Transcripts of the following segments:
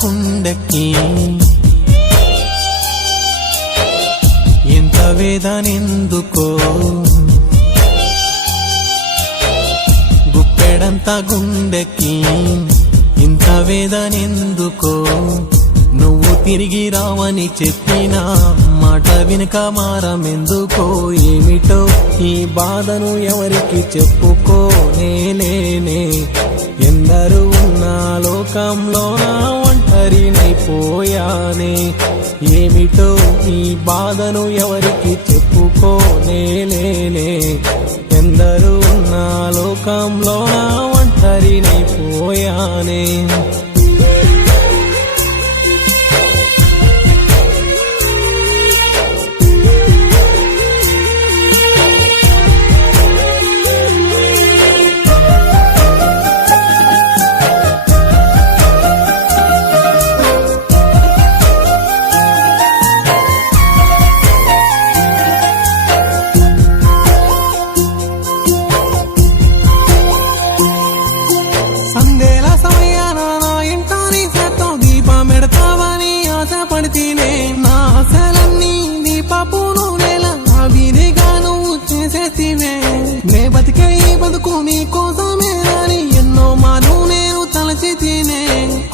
గుండెకి ఇంత వేదనెందుకో గుప్పెడంత గుండెకి ఇంత వేదనెందుకో నువ్వు తిరిగి రావని చెప్పిన మాట వెనుక మారమెందుకో ఏమిటో ఈ బాధను ఎవరికి చెప్పుకోనేలేనే ఎందరు ఉన్న లోకంలోన ఒంటరినైపోయానే ఏమిటో ఈ బాధను ఎవరికి చెప్పుకోనేలేనే ఎందరు ఉన్న లోకంలోన ఒంటరినైపోయానే సందేల సమయాన నా ఇంట నీ చేత్తో దీపం పెడతావని ఆశపడితేనే నా ఆశలన్నీ దీపపు నూనెలా విధిగా నువ్వు చేసేసివే నే బతికే ఈ బతుకు నీ కోసమే అని ఎన్నో మాను నేను తలచి తినే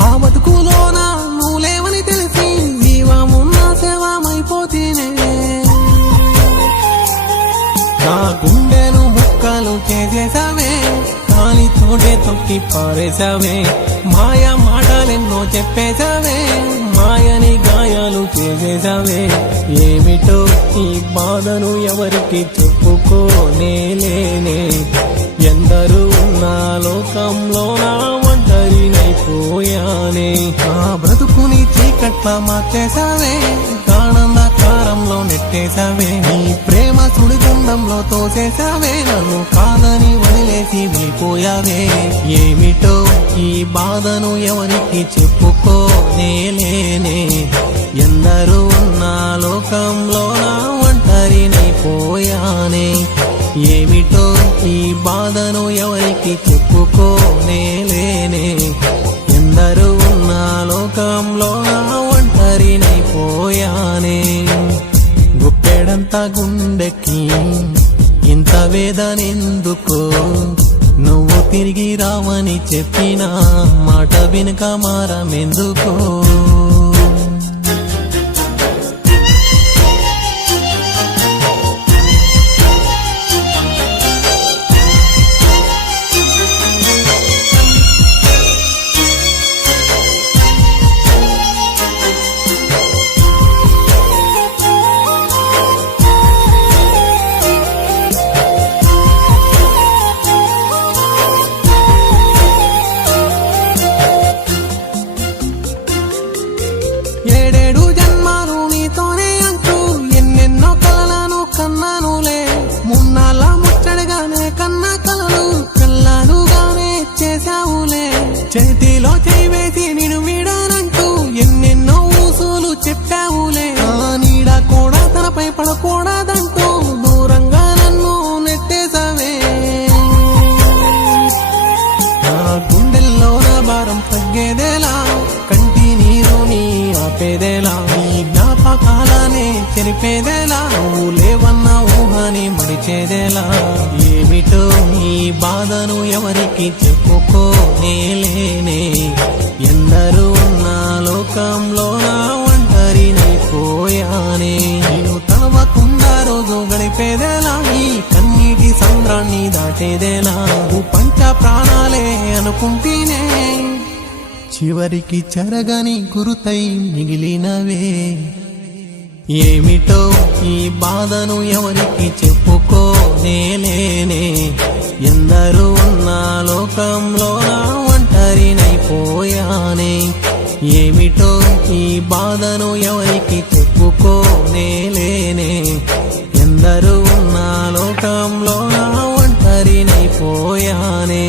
ఆ బతుకులోన నువ్వు లేవని తెలిసి జీవమున్న సేవమైపోతేనే నా గుండెను ముక్కలు చేసేసావే తోటే తొక్కి పారేసావే మాయా మాటలెన్నో చెప్పేశావే మాయని గాయాలు చేసేసావే ఏమిటో ఈ బాధను ఎవరికి చెప్పుకోనేలేనే ఎందరు ఉన్న లోకంలోన ఒంటరినైపోయానే ఆ బ్రతుకుని చీకట్ల మార్చేసావే ఆనందకారంలో నెట్టేశావే నీ ప్రేమ సుడిగుండంలో తోసేశావే నన్ను కాదని వదిలేసి వెళ్ళిపోయావే ఏమిటో ఈ బాధను ఎవరికి చెప్పుకోనేలేనే ఎందరూ ఉన్న లోకంలోన ఒంటరినైపోయానే ఏమిటో ఈ బాధను ఎవరికి చెప్పుకోనేలేనే ఎందరూ ఉన్న లోకంలోన ఒంటరినైపోయానే గుప్పెడంత గుండెకి ఇంత వేదనెందుకో నువ్వు తిరిగి రావని చెప్పిన మాట వెనుక మారమెందుకో ఏడేడు జన్మాలు నీతోనే అంటూ ఎన్నెన్నో కలలను కన్నానులే మున్నాళ్ళ ముచ్చడగానే కన్నా కలలు కల్లాలుగానే చేశావులే చేతిలో చేయి వేసి నేను వీడానంటూ ఎన్నెన్నో ఊసులు చెప్పావులే ఆ నీడ కూడా తనపై పడకూడదంటూ దూరంగా నన్ను నెట్టేశావే ఆ గుండెల్లో నా భారం తగ్గేదేలా కంటి నీరు నీ ఆపేదేలా నీ జ్ఞాపకాలనే చెరిపేదేలా నువ్వు లేవన్న ఊహని మరిచేదేలా ఏమిటో ఈ బాధను ఎవరికి చెప్పుకోనేలేనే ఎందరూ ఉన్న లోకంలోన ఒంటరినైపోయానే నేను తలవకుండా రోజు గడిపేదేలా ఈ కన్నీటి సంద్రాన్ని దాటేదేలా నువ్వు పంచ ప్రాణాలే అనుకుంటేనే చివరికి చెరగని గురుతై మిగిలినవే ఏమిటో ఈ బాధను ఎవరికి చెప్పుకోనేలేనే ఎందరూ ఉన్న లోకంలోన ఒంటరినైపోయానే ఏమిటో ఈ బాధను ఎవరికి చెప్పుకోనేలేనే ఎందరూ ఉన్న లోకంలోన ఒంటరినైపోయానే